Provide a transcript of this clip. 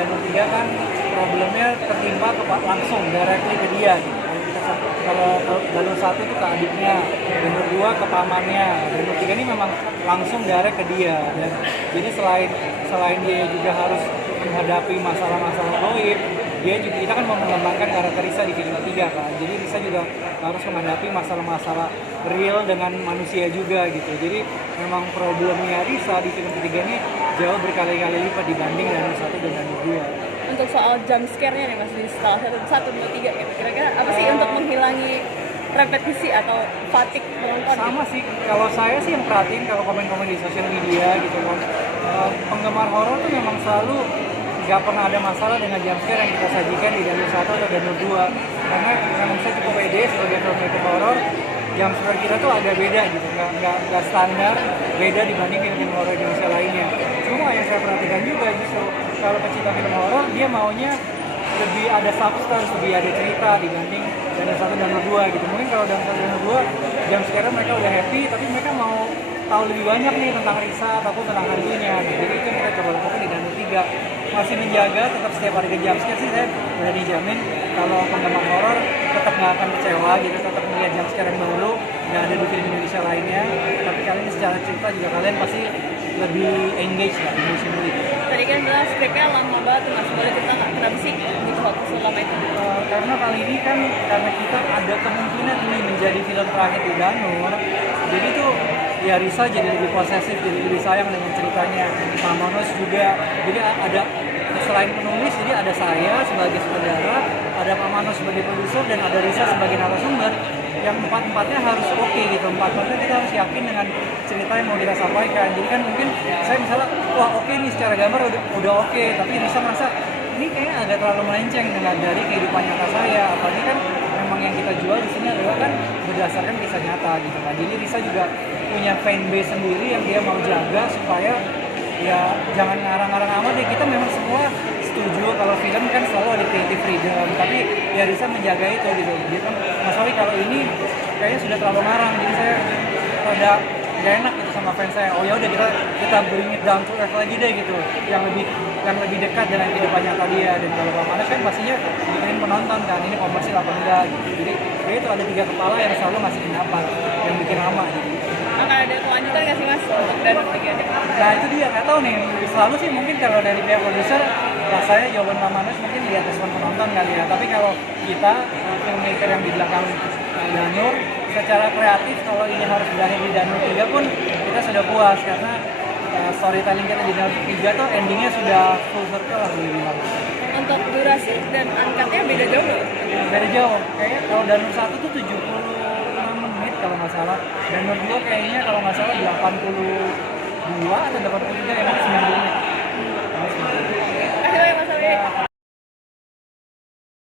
Danur 3 kan problemnya tertimpa langsung directly ke dia gitu. Kalau Danur 1 itu ke adiknya, Danur 2 ke pamannya, Danur 3 ini memang langsung direct ke dia. Dan jadi selain dia juga harus menghadapi masalah-masalah goib, kita kan mau mengembangkan karakter Risa di film ketiga kan. Jadi Risa juga harus menghadapi masalah-masalah real dengan manusia juga gitu. Jadi memang problemnya Risa di film ketiga ini jauh berkali-kali lipat dibanding Danur 1 dan Danur 2. Untuk soal jump scare-nya nih Mas, di setelah 1, 2, 3 gitu, kira-kira apa sih untuk menghilangi repetisi atau fatigue penonton? Sama sih, kalau saya sih yang perhatiin kalau komen-komen di sosial media gitu kan, penggemar horor tuh memang selalu nggak pernah ada masalah dengan jump scare yang kita sajikan di Danur 1 atau Danur 2, karena memang saya cukup pede sebagai filmmaker horor. Jump scare kita tuh agak beda gitu, nggak standar, beda dibanding film-film horor Indonesia lainnya. Cuma yang saya perhatikan juga justru kalau pecinta film horor dia maunya lebih ada substance, lebih ada cerita dibanding Danur 1 dan Danur 2 gitu. Mungkin kalau Danur 1 dan Danur 2 jam sekarang mereka udah happy, tapi mereka mau tahu lebih banyak nih tentang Risa ataupun tentang hantunya. Nah, jadi itu yang kita coba lakukan di Danur 3. Masih menjaga tetap setiap hari ke jam scare sih, saya udah dijamin kalau penggemar horor tetap nggak akan kecewa gitu, tetap melihat jam scare yang baru nggak ada di film Indonesia lainnya. Tapi kali ini secara cerita juga kalian pasti lebih engage lah, emotionally. Tadi kan bilang skripnya lama banget Mas, boleh cerita nggak kenapa sih butuh waktu selama itu? Karena kali ini kan karena kita ada kemungkinan ini menjadi film terakhir di Danur, jadi tuh ya Risa jadi lebih posesif, jadi lebih sayang dengan ceritanya. Pak Manus juga, jadi ada selain penulis, jadi ada saya sebagai sutradara, ada Pak Manus sebagai produser, dan ada Risa sebagai narasumber. Yang empat-empatnya harus oke gitu, empat-empatnya kita harus yakin dengan cerita yang mau kita sampaikan. Jadi kan mungkin saya misalnya, wah oke nih secara gambar udah oke, tapi Risa merasa ini kayaknya agak terlalu melenceng dengan dari kehidupan nyata saya. Apalagi kan memang yang kita jual di sini adalah kan berdasarkan kisah nyata gitu kan. Jadi Risa juga punya fanbase sendiri yang dia mau jaga supaya ya jangan ngarang-ngarang amat deh. Kita memang semua setuju kalau film kan selalu ada creative freedom, tapi ya Risa menjaga itu gitu. Dia kan Mas Awi kalau ini kayaknya sudah terlalu ngarang, jadi saya rada gak enak gitu sama fans saya. Oh ya udah kita bring it down to earth lagi deh gitu, yang lebih dekat dengan kehidupan nyata dia. Dan kalau Bang Manes kan pastinya bikin penonton kan ini komersil apa enggak gitu. Jadi dia itu ada 3 kepala yang selalu ngasih pendapat yang bikin lama gitu. Akan ada kelanjutan nggak sih Mas untuk Danur 3 nih? Nah itu dia, nggak tahu nih, selalu sih mungkin kalau dari pihak produser rasanya jawaban Pak Manus mungkin lihat respon penonton kali ya. Tapi kalau kita filmmaker yang di belakang Danur, secara kreatif kalau ini harus berakhir di Danur 3 pun kita sudah puas, karena storytelling kita di Danur 3 tuh endingnya sudah full circle lah boleh bilang. Untuk durasi dan angkatnya beda jauh nggak? Beda jauh, kayaknya kalau Danur 1 tuh 76 menit kalau nggak salah, Danur 2 kayaknya kalau nggak salah 82 atau 83 ya,